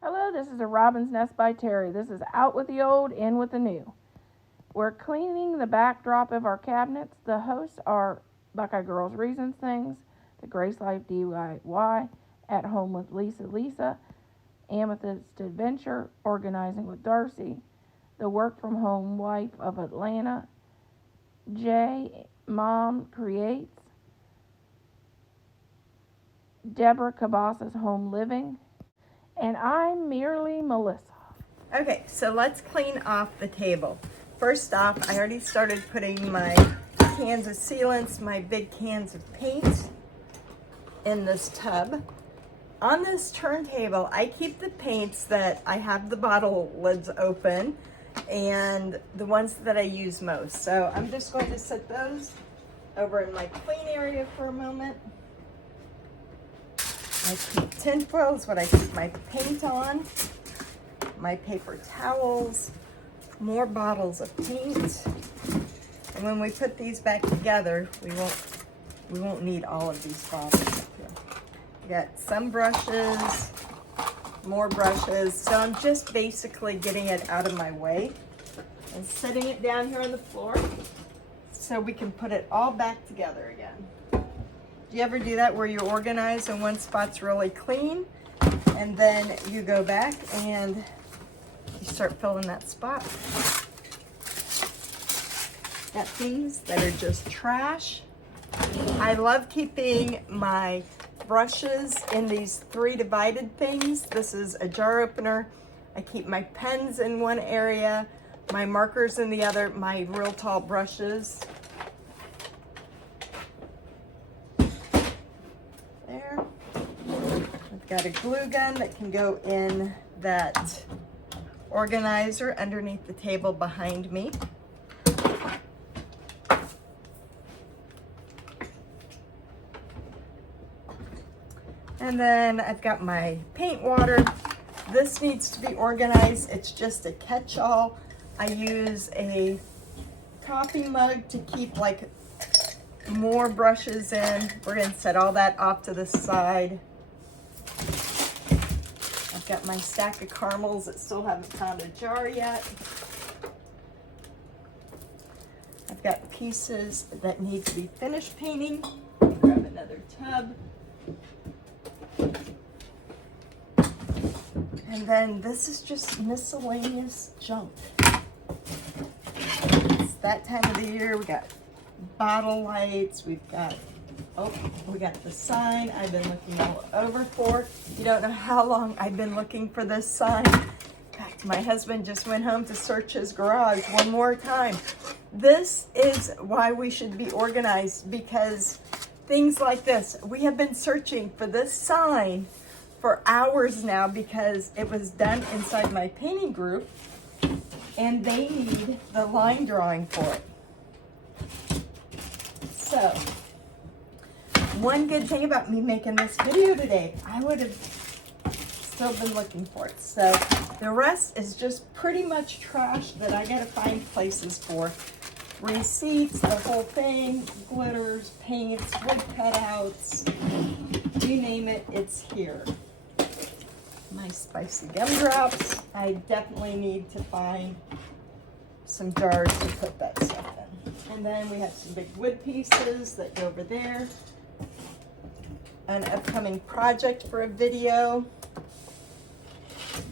Hello, this is a Robin's Nest by Terry. This is Out with the Old, In with the New. We're cleaning the backdrop of our cabinets. The hosts are Buckeye Girls Reasons Things, the Grace Life DIY, At Home with Lisa, Amethyst Adventure, Organizing with Darcy, the Work From Home Wife of Atlanta, J Mom Creates, Deborah Cabasas Home Living, and I'm merely Melissa. Okay, so let's clean off the table. First off, I already started putting my cans of sealants, my big cans of paint in this tub. On this turntable, I keep the paints that I have the bottle lids open and the ones that I use most. So I'm just going to set those over in my clean area for a moment. I keep tinfoil is what I keep my paint on, my paper towels, more bottles of paint. And when we put these back together, we won't need all of these bottles up here. We got some brushes, more brushes. So I'm just basically getting it out of my way and setting it down here on the floor so we can put it all back together again. Do you ever do that where you organize and one spot's really clean and then you go back and you start filling that spot? Got things that are just trash. I love keeping my brushes in these 3 divided things. This is a jar opener. I keep my pens in one area, my markers in the other, my real tall brushes. There. I've got a glue gun that can go in that organizer underneath the table behind me. And then I've got my paint water. This needs to be organized. It's just a catch-all. I use a coffee mug to keep like more brushes in. We're going to set all that off to the side. I've got my stack of caramels that still haven't found a jar yet. I've got pieces that need to be finished painting. Grab another tub. And then this is just miscellaneous junk. It's that time of the year. We got bottle lights. We got the sign I've been looking all over for. You don't know how long I've been looking for this sign. In fact, my husband just went home to search his garage one more time. This is why we should be organized, because things like this, we have been searching for this sign for hours now because it was done inside my painting group and they need the line drawing for it. So, one good thing about me making this video today, I would have still been looking for it. So, the rest is just pretty much trash that I gotta find places for. Receipts, the whole thing, glitters, paints, wood cutouts, you name it, it's here. My spicy gumdrops. I definitely need to find some jars to put that stuff in. And then we have some big wood pieces that go over there. An upcoming project for a video.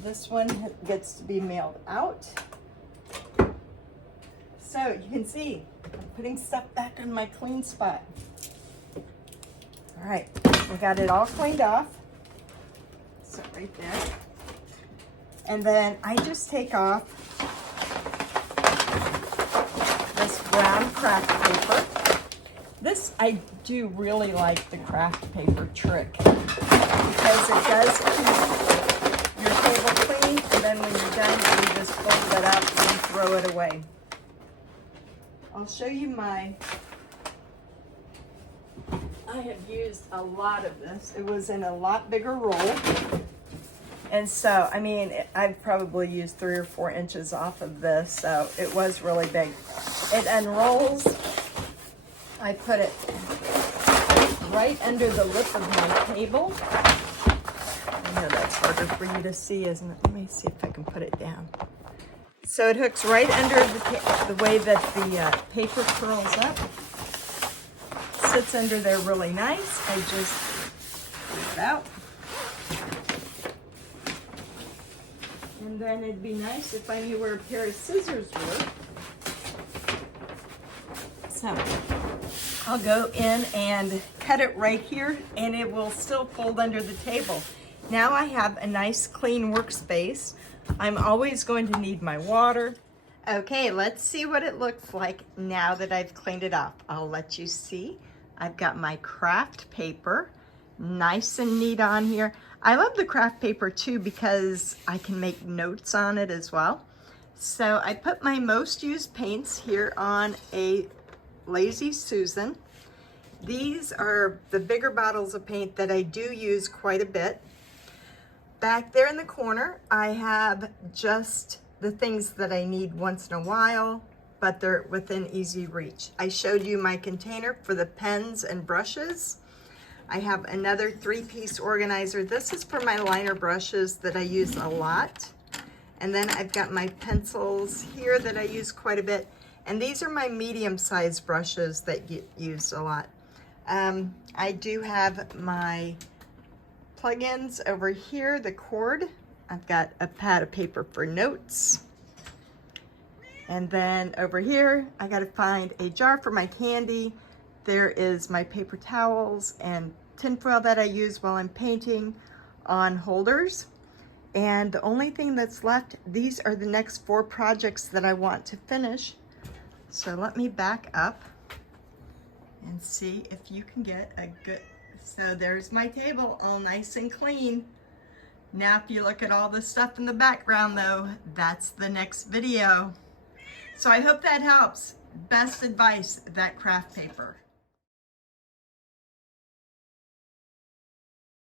This one gets to be mailed out. So you can see, I'm putting stuff back in my clean spot. All right, we got it all cleaned off. So right there. And then I just take off this brown craft paper. This, I do really like the craft paper trick because it does keep your table clean, and then when you're done, you just fold it up and throw it away. I'll show you I have used a lot of this. It was in a lot bigger roll. And so, I mean, I've probably used 3 or 4 inches off of this, so it was really big. It unrolls. I put it right under the lip of my table. And know that's harder for you to see, isn't it? Let me see if I can put it down. So it hooks right under the way that the paper curls up. Sits under there really nice. I just pull it out. And then it'd be nice if I knew where a pair of scissors were. So I'll go in and cut it right here, and it will still fold under the table. Now I have a nice clean workspace. I'm always going to need my water. Okay, let's see what it looks like now that I've cleaned it up. I'll let you see. I've got my craft paper, nice and neat on here. I love the craft paper too because I can make notes on it as well. So I put my most used paints here on a Lazy Susan. These are the bigger bottles of paint that I do use quite a bit. Back there in the corner, I have just the things that I need once in a while, but they're within easy reach. I showed you my container for the pens and brushes. I have another 3-piece organizer. This is for my liner brushes that I use a lot. And then I've got my pencils here that I use quite a bit. And these are my medium-sized brushes that get used a lot. I do have my plugins over here, the cord. I've got a pad of paper for notes. And then over here, I gotta find a jar for my candy. There is my paper towels and tinfoil that I use while I'm painting on holders. And the only thing that's left, these are the next 4 projects that I want to finish. So let me back up and see if you can get a good, so there's my table all nice and clean. Now if you look at all the stuff in the background though, that's the next video. So I hope that helps. Best advice, that craft paper.